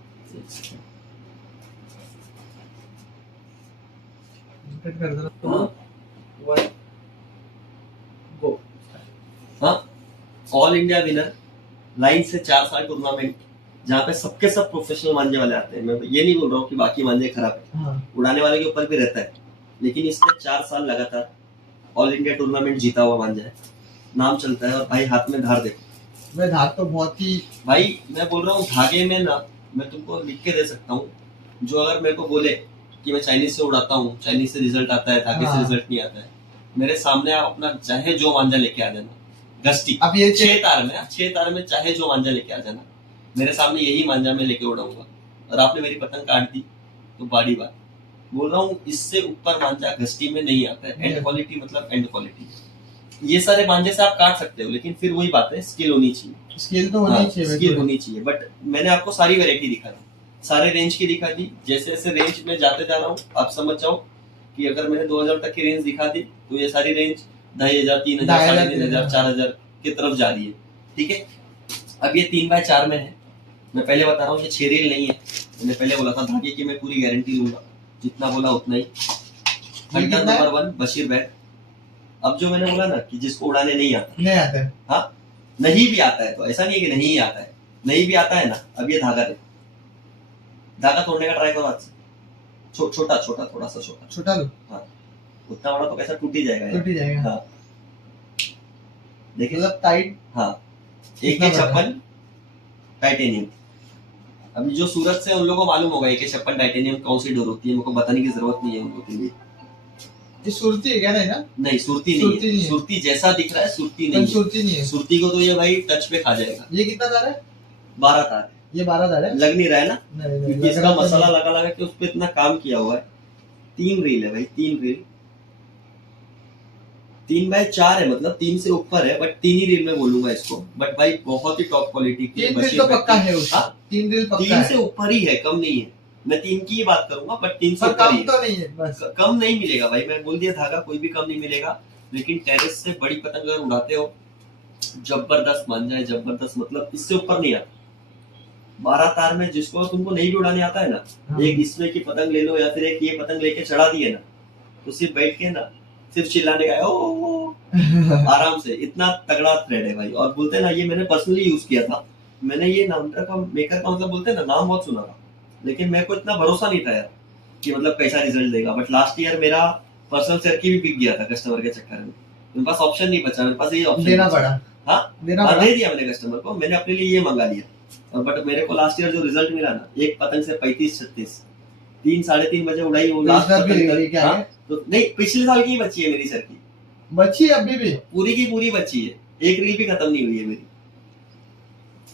कट कर देना। हाँ, वन गो। हाँ, ऑल इंडिया विनर, लाइन से 4 साल टूर्नामेंट, जहाँ पे सबके सब प्रोफेशनल मांझे वाले आते हैं। मैं ये नहीं बोल रहा हूँ कि बाकी मांझे खराब है, हाँ। उड़ाने वाले के ऊपर भी रहता है, लेकिन इसमें 4 साल लगातार ऑल इंडिया टूर्नामेंट जीता हुआ मांझा है, नाम चलता है। और भाई हाथ में धार देखो, मैं धार तो बहुत ही भाई मैं बोल रहा हूँ धागे में ना, मैं तुमको लिख के दे सकता हूँ। जो अगर मेरे को बोले कि मैं चाइनीज से उड़ाता हूँ, चाइनीज से रिजल्ट आता है, धागे से रिजल्ट नहीं आता है, मेरे सामने आप अपना चाहे जो मांझा लेके आ जाना। घस्टी अब ये 6 तार में चाहे जो मांझा लेके आ जाना, मेरे सामने यही मांझा में लेके उड़ाऊंगा। और आपने मेरी पतंग काट दी तो बाड़ी बात। बोल रहा हूँ इससे ऊपर मांझा घस्टी में नहीं आता है। एंड क्वालिटी मतलब एंड क्वालिटी। ये सारे मांझे से आप काट सकते हो, लेकिन फिर वही बात है, स्किल होनी चाहिए। स्किल तो होनी चाहिए, स्किल होनी चाहिए। बट मैंने आपको सारी वैरायटी दिखा दी, सारे रेंज की दिखा दी। जैसे जैसे रेंज में जाते जा रहा हूँ, आप समझ जाओ कि अगर मैंने 2000 तक की रेंज दिखा दी तो ये सारी रेंज 2500, 3000, 3500, 4000 की तरफ जा रही है, ठीक है। अब ये 3x4 में है। मैं पहले बता रहा हूँ ये 6 रील नहीं है। मैंने पहले बोला था धागे की मैं पूरी गारंटी लूंगा, जितना बोला उतना ही। Hunter number 1 Bashir Baig. अब जो मैंने बोला ना कि जिसको उड़ाने नहीं आता है, हाँ, नहीं भी आता है, तो ऐसा नहीं है कि नहीं आता है, नहीं भी आता है ना। अब ये धागा देखो, धागा तोड़ने का ट्राई करो हाथ से। छोटा थोड़ा सा छोटा लो। हाँ, उतना बड़ा तो कैसा टूट ही जाएगा। हाँ, देखिए मतलब टाइट। हाँ, 1K56 टाइटेनियम। अभी जो सूरत से उन लोगों को मालूम होगा 1K56 टाइटेनियम कौन सी डोर होती है, मेरे को बताने की जरूरत नहीं है उनको के लिए। ये सुरती है क्या? नहीं ना, नहीं सुरती नहीं है। सुरती जैसा दिख रहा है, सुरती नहीं है। सुरती को तो ये भाई टच पे खा जाएगा। ये कितना तार है? 12 तार। ये 12 तार है, लग नहीं रहा है ना, क्योंकि इसका मसाला लगा के उस पर इतना काम किया हुआ है। 3 रील है भाई, 3 रील, 3x4 है, मतलब 3 से ऊपर है, बट 3 ही रील में बोलूंगा इसको। बट भाई बहुत ही टॉप क्वालिटी की 3 रील तो पक्का है उसका। 3 रील पक्का है, 3 से ऊपर ही है, कम नहीं है। मैं 3 की ही बात करूंगा, बट 3 से ऊपर ही तो नहीं है, बस कम नहीं मिलेगा भाई। मैं बोल दिया धागा कोई भी कम नहीं मिलेगा। लेकिन टेरेस से बड़ी पतंग अगर उड़ाते हो, जबरदस्त मान जाए, जबरदस्त, मतलब इससे ऊपर नहीं आता। 12 तार में जिसको तुमको नहीं भी उड़ाने आता है ना, एक इसमें की पतंग ले लो या फिर एक ये पतंग लेके चढ़ा दिए ना, तो सिर्फ बैठ के ना सिर्फ चिल्लाने का ओ आराम से। इतना तगड़ा थ्रेड है भाई। और बोलते हैं ना, ये मैंने पर्सनली यूज किया था। मैंने ये मेकर का मतलब बोलते हैं ना, नाम बहुत सुना था, लेकिन मेरे को इतना भरोसा नहीं था यार कि मतलब कैसा रिजल्ट देगा। बट लास्ट ईयर मेरा पर्सनल चरखी भी बिक गया था कस्टमर के चक्कर में। मेरे पास ऑप्शन नहीं बचा, मेरे पास ये ऑप्शन देना पड़ा। हाँ, दे दिया मैंने कस्टमर को। मैंने अपने लिए ये मंगा लिया। और बट मेरे को लास्ट ईयर जो रिजल्ट मिला ना, एक पतंग से 35-36, 3-3:30 बजे उड़ाई वो लास्ट पतंग। हाँ, तो नहीं, पिछले साल की बची है मेरी चरखी, बची है अभी भी, पूरी की पूरी बची है, एक रील भी खत्म नहीं हुई है मेरी।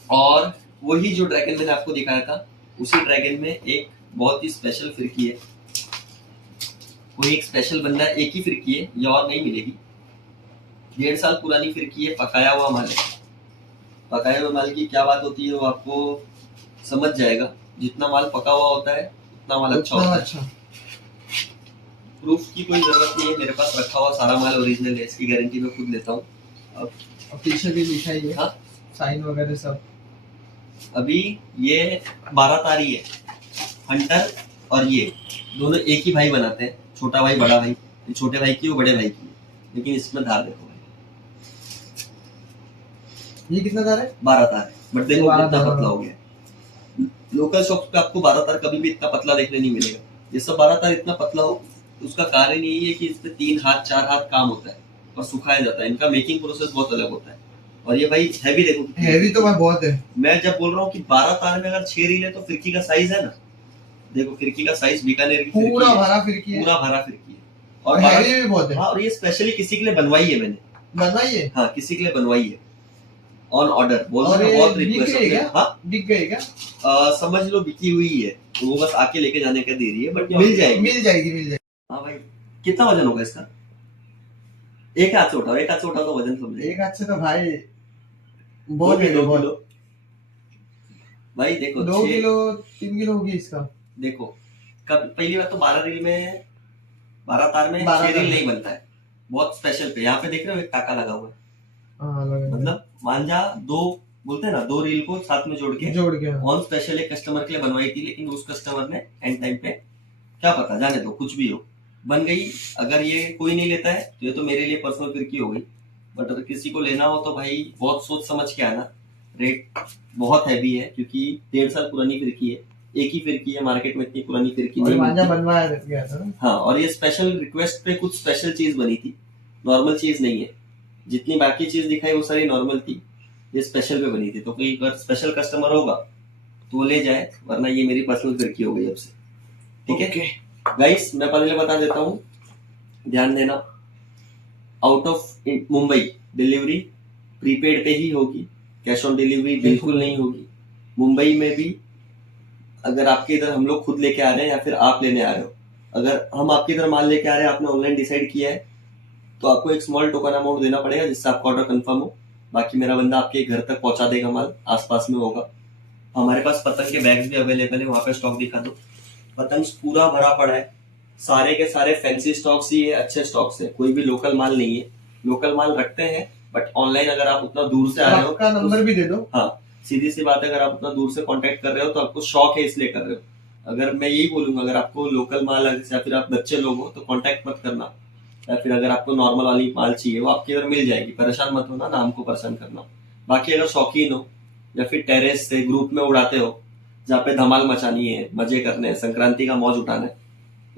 और वही जो ड्रैगन मैंने आपको दिखाया था, उसी ड्रैगन में एक बहुत ही स्पेशल फिरकी है। कोई एक स्पेशल बंदा, एक ही फिरकी है, ये और नहीं मिलेगी। 1.5 साल पुरानी फिरकी है, पकाया हुआ माल है। पकाए हुए माल की क्या बात होती है वो आपको समझ जाएगा। जितना माल पका हुआ होता है उतना माल अच्छा होता है। प्रूफ की कोई जरूरत नहीं है, मेरे पास रखा हुआ सारा माल ओरिजिनल है, इसकी गारंटी मैं खुद लेता हूँ। अब पीछे भी लिखा ही है, हाँ, साइन वगैरह सब। अभी ये 12 तारी है, हंटर और ये दोनों एक ही भाई बनाते हैं, छोटा भाई बड़ा भाई, ये छोटे भाई की वो बड़े भाई की, लेकिन इसमें धार देखो भाई, ये कितना तार है? 12 तार है, बट देखो 12 कितना तार। पतला हो गया। लोकल शॉप पे आपको 12 तार कभी भी इतना पतला देखने नहीं मिलेगा। ये सब 12 तार इतना पतला हो, उसका कारण यही है कि इसमें 3 हाथ 4 हाथ काम होता है और सुखाया जाता है। इनका मेकिंग प्रोसेस बहुत अलग होता है। और ये भाई हैवी देखो, हैवी तो भाई बहुत है। मैं जब बोल रहा हूँ कि 12 तार में अगर 6 रील है तो फिरकी का साइज है ना, देखो फिरकी का साइज बीकानेर की फिरकी पूरा है, भरा फिरकी है पूरा भरा फिरकी है। और और हैवी भी बहुत है। हाँ, और ये स्पेशली किसी के लिए बनवाई है मैंने, बनवाइए। हाँ किसी के लिए बनवाई है, ऑन ऑर्डर बोल और रहे हैं, ये बहुत बिक रिक्वेस्ट गई है। क्या? हाँ बिक गई क्या? समझ लो बिकी हुई है, तो वो बस आके लेके जाने का दे रही है, बट मिल जाएगी। मिल जाएगी मिल जाएगी। हाँ भाई, कितना वजन होगा इसका? एक हाथ से उठाओ, एक हाथ से उठाओ तो वजन समझे। एक हाथ से तो भाई बहुत है, 2 बहुत। किलो भाई, देखो 2 किलो 3 किलो होगी इसका। देखो कब पहली बार तो 12 रील में 12 तार में 12 6 रील तार। नहीं बनता है, बहुत स्पेशल पे। यहाँ पे देख रहे हो एक टाका लगा हुआ है, हाँ लगा है। मतलब मांझा 2 बोलते हैं ना, 2 रील को साथ में जोड़ के जोड़ के। ऑन स्पेशल एक कस्टमर के लिए बनवाई थी, लेकिन उस कस्टमर ने एंड टाइम पे क्या पता, जाने दो कुछ भी हो, बन गई। अगर ये कोई नहीं लेता है तो ये तो मेरे लिए पर्सनल फिरकी हो गई, बट अगर किसी को लेना हो तो भाई बहुत सोच समझ के आना। रेट बहुत हैवी है क्योंकि 1.5 साल पुरानी फिरकी है, एक ही फिरकी है मार्केट में, इतनी पुरानी फिरकी और नहीं मांझा मिलती। बनवाया गया था ना। हाँ, और ये स्पेशल रिक्वेस्ट पे कुछ स्पेशल चीज बनी थी, नॉर्मल चीज नहीं है। जितनी बाकी चीज दिखाई वो सारी नॉर्मल थी, ये स्पेशल पे बनी थी। तो कोई अगर स्पेशल कस्टमर होगा तो वो ले जाए, वरना ये मेरी पर्सनल फिरकी हो गई अब से, ठीक है गाइस। मैं पहले बता देता हूँ, ध्यान देना, out of Mumbai delivery prepaid पे ही होगी, कैश ऑन डिलीवरी बिल्कुल नहीं होगी। मुंबई में भी अगर आपके इधर हम लोग खुद लेके आ रहे हैं या फिर आप लेने आ रहे हो, अगर हम आपके इधर माल लेके आ रहे हैं, आपने ऑनलाइन डिसाइड किया है, तो आपको एक स्मॉल टोकन अमाउंट देना पड़ेगा जिससे आपका ऑर्डर कंफर्म हो। बाकी मेरा बंदा आपके घर तक पहुंचा देगा, माल आसपास में होगा। हमारे पास पतंग के बैग्स भी अवेलेबल है, वहां पे स्टॉक दिखा दो। पतंग पूरा भरा पड़ा है, सारे के सारे फैंसी स्टॉक्स ही है, अच्छे स्टॉक्स है, कोई भी लोकल माल नहीं है। लोकल माल रखते हैं बट ऑनलाइन अगर आप उतना दूर से आ रहे हो, आपका नंबर भी दे दो। हाँ सीधी सी बात है, अगर आप उतना दूर से कांटेक्ट कर रहे हो तो आपको शौक है इसलिए कर रहे हो। अगर मैं यही बोलूंगा, अगर आपको लोकल माल या फिर आप बच्चे लोग हो तो कांटेक्ट मत करना, या फिर अगर आपको नॉर्मल वाली माल चाहिए वो आपके इधर मिल जाएगी, परेशान मत होना ना, हमको परेशान करना। बाकी अगर शौकीन हो या फिर टेरेस से ग्रुप में उड़ाते हो, जहाँ पे धमाल मचानी है, मजे करने हैं, संक्रांति का मौज उठाना है,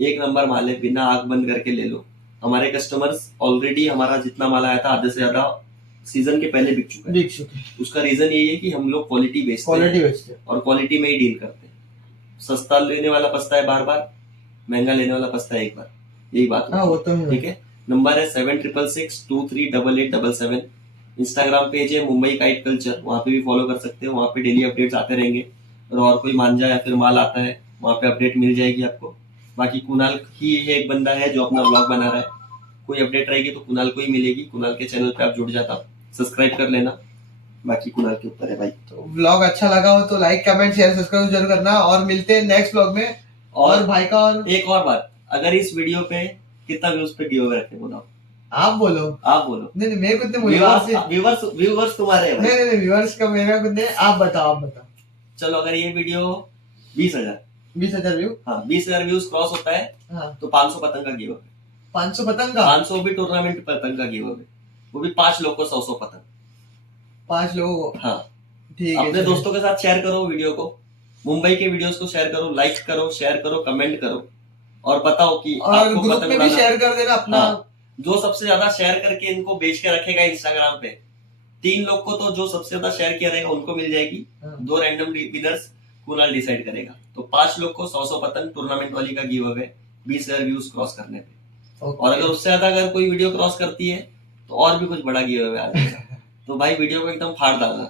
एक नंबर माल है, बिना आग बंद करके ले लो। हमारे कस्टमर्स ऑलरेडी, हमारा जितना माल आया था आधे से ज्यादा सीजन के पहले बिक चुका है। देख चुके। उसका रीजन यही है कि हम लोग क्वालिटी बेचते क्वालिटी हैं बेचते हैं। और क्वालिटी में ही डील करते हैं। सस्ता लेने वाला पछता है बार बार, महंगा लेने वाला पछता है एक बार, यही बात हाँ वो तो है। ठीक है। नंबर है 7666238877। इंस्टाग्राम पेज है मुंबई काइट कल्चर, वहाँ पे भी फॉलो कर सकते हो, वहाँ पे डेली अपडेट्स आते रहेंगे। और कोई मांझा या फिर माल आता है वहाँ पे अपडेट मिल जाएगी आपको। बाकी कुणाल ही एक बंदा है जो अपना ब्लॉग बना रहा है, कोई अपडेट रहेगी तो कुणाल को ही मिलेगी। कुणाल के चैनल पे आप जुड़ जाता, सब्सक्राइब कर लेना, बाकी कुणाल के ऊपर है भाई। तो व्लॉग अच्छा लगा हो तो लाइक कमेंट शेयर सब्सक्राइब जरूर करना, और मिलते हैं नेक्स्ट व्लॉग में। और भाई का, और एक और बात, अगर इस वीडियो पे कितना व्यूज पे गिव अवे रखे बताओ? आप बोलो। आप बोलो। नहीं मैं कुछ नहीं बोलूंगा। व्यूवर्स तुम्हारे हैं भाई। नहीं व्यूअर्स का मेरा कुछ नहीं, आप बताओ। चलो अगर ये वीडियो 20,000 व्यू, हाँ 20,000 व्यूज क्रॉस होता है हाँ तो 500 पतंग का गिव अवे। 500 पतंग का? 500 भी टूर्नामेंट पतंग का गिव अवे, वो भी 5 लोग को 100 पतंग। 5 लोगों को? हाँ ठीक है। अपने दोस्तों के साथ शेयर करो वीडियो को, मुंबई के वीडियोस को शेयर करो, लाइक करो, शेयर करो, कमेंट करो, और बताओ कि और आपको ग्रुप पतंग में भी उड़ाना- शेयर कर देना अपना। हाँ, जो सबसे ज्यादा शेयर करके इनको बेच के रखेगा इंस्टाग्राम पे, 3 लोग को तो जो सबसे ज्यादा शेयर किया रहेगा उनको मिल जाएगी। हाँ। 2 रैंडम विनर्स कुणाल डिसाइड करेगा। तो 5 लोग को 100 पतंग टूर्नामेंट वाली का गिव अवे 20,000 व्यूज क्रॉस करने पे। और अगर उससे ज्यादा अगर कोई वीडियो क्रॉस करती है तो और भी कुछ बड़ा गिव अवे आ जाएगा। तो भाई वीडियो को एकदम फाड़ डालना,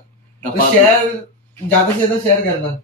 तो शेयर ज्यादा से ज्यादा शेयर करना।